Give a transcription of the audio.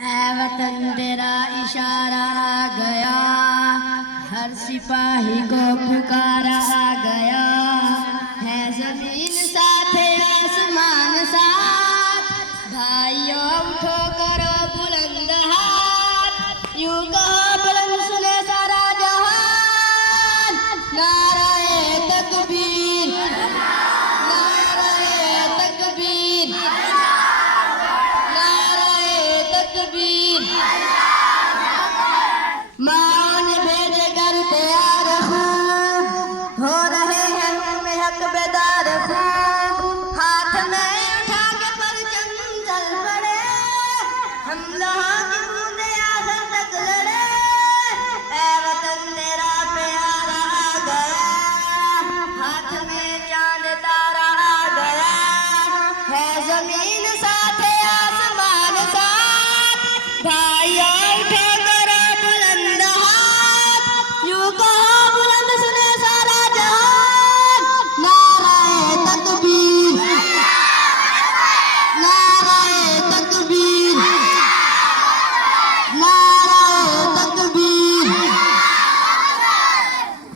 ऐ वतन तेरा इशारा आ गया, हर सिपाही को पुकारा आ गया। है जमीन साथ आसमान साथ, भाइयों उठो कर